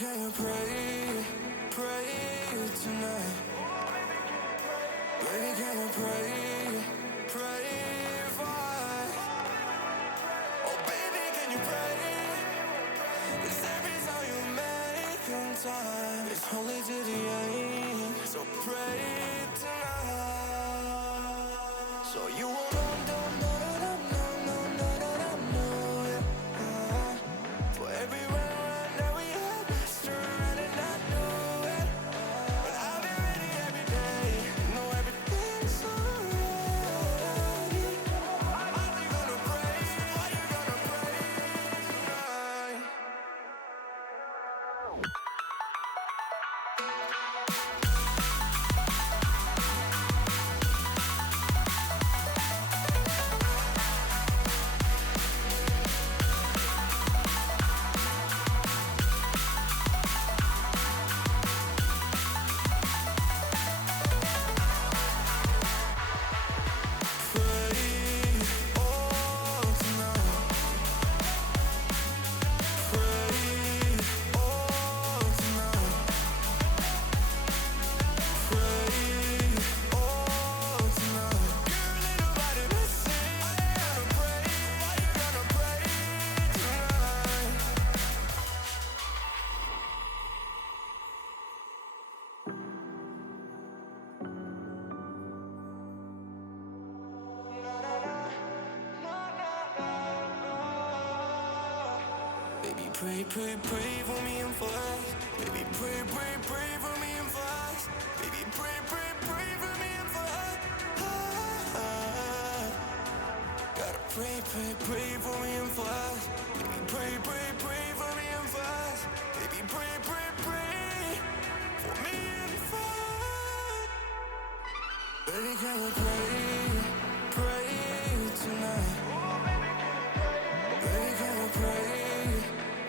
can you pray tonight? Baby, can you pray for us? Oh, baby, can you pray? 'Cause every time you make time, it's only to the end. So pray tonight. So you won't yeah. For every round that we had, turn and I knew it. But I've been ready every day. Know everything's alright. Are you gonna pray? Are you gonna pray tonight? Baby, pray for me and for us. Baby, pray for me and for us. Baby, pray for me and for us. Gotta pray for me and for us. Baby, pray for me and for us. Baby, pray for me and for us. Baby, can you pray?